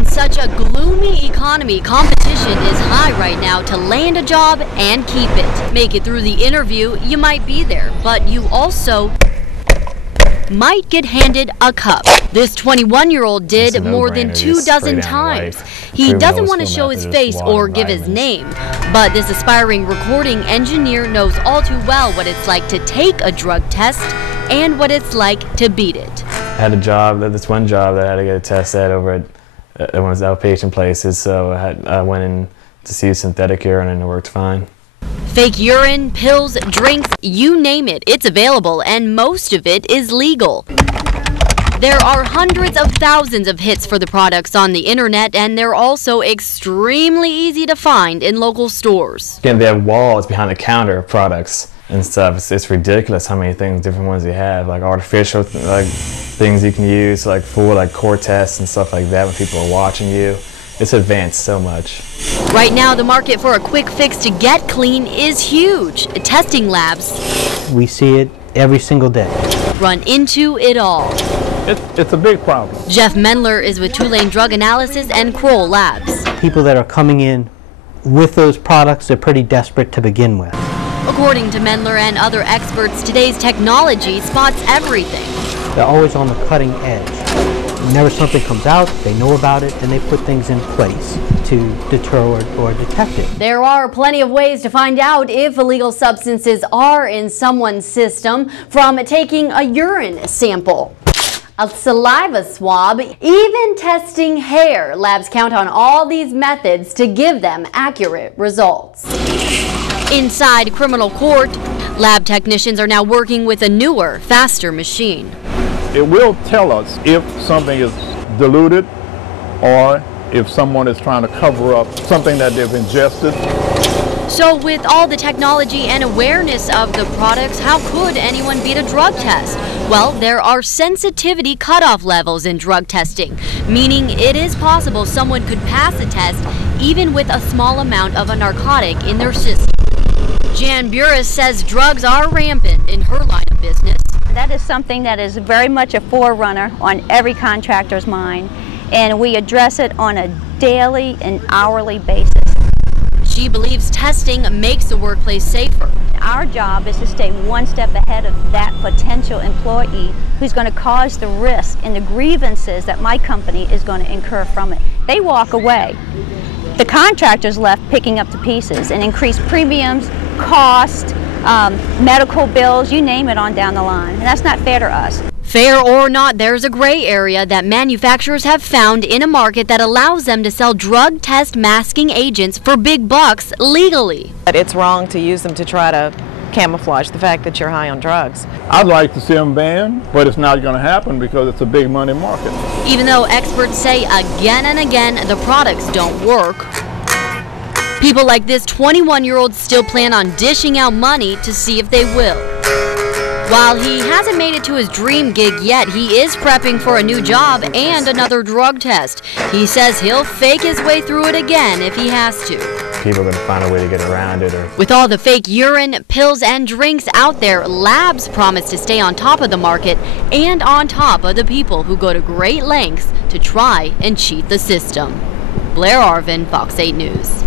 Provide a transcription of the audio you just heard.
In such a gloomy economy, competition is high right now to land a job and keep it. Make it through the interview, you might be there, but you also might get handed a cup. This 21-year-old did more than 24 times. He doesn't want to show his face or give his name, but this aspiring recording engineer knows all too well what it's like to take a drug test and what it's like to beat it. I had a job, this one job that I had to get a test at over at one of those outpatient places, so I went in to see synthetic urine and it worked fine. Fake urine, pills, drinks, you name it, it's available, and most of it is legal. There are hundreds of thousands of hits for the products on the internet, and they're also extremely easy to find in local stores. Again, they have walls behind the counter of products and stuff. It's ridiculous how many different ones you have, like artificial things you can use, like full core tests and stuff like that when people are watching you. It's advanced so much. Right now, the market for a quick fix to get clean is huge. Testing labs, we see it every single day, run into it all. It's a big problem. Jeff Mendler is with Tulane Drug Analysis and Kroll Labs. People that are coming in with those products are pretty desperate to begin with. According to Mendler and other experts, today's technology spots everything. They're always on the cutting edge. Whenever something comes out, they know about it and they put things in place to deter or detect it. There are plenty of ways to find out if illegal substances are in someone's system, from taking a urine sample, a saliva swab, even testing hair. Labs count on all these methods to give them accurate results. Inside criminal court, lab technicians are now working with a newer, faster machine. It will tell us if something is diluted or if someone is trying to cover up something that they've ingested. So with all the technology and awareness of the products, how could anyone beat a drug test? Well, there are sensitivity cutoff levels in drug testing, meaning it is possible someone could pass a test even with a small amount of a narcotic in their system. Jan Burris says drugs are rampant in her line of business. That is something that is very much a forerunner on every contractor's mind, and we address it on a daily and hourly basis. She believes testing makes the workplace safer. Our job is to stay one step ahead of that potential employee who's going to cause the risk and the grievances that my company is going to incur from it. They walk away. The contractor's left picking up the pieces and increased premiums, cost, medical bills, you name it on down the line. And that's not fair to us. Fair or not, there's a gray area that manufacturers have found in a market that allows them to sell drug test masking agents for big bucks legally. It's wrong to use them to try to camouflage the fact that you're high on drugs. I'd like to see them banned, but it's not going to happen because it's a big money market. Even though experts say again and again the products don't work, people like this 21-year-old still plan on dishing out money to see if they will. While he hasn't made it to his dream gig yet, he is prepping for a new job and another drug test. He says he'll fake his way through it again if he has to. People are going to find a way to get around it. With all the fake urine, pills, and drinks out there, labs promise to stay on top of the market and on top of the people who go to great lengths to try and cheat the system. Blair Arvin, Fox 8 News.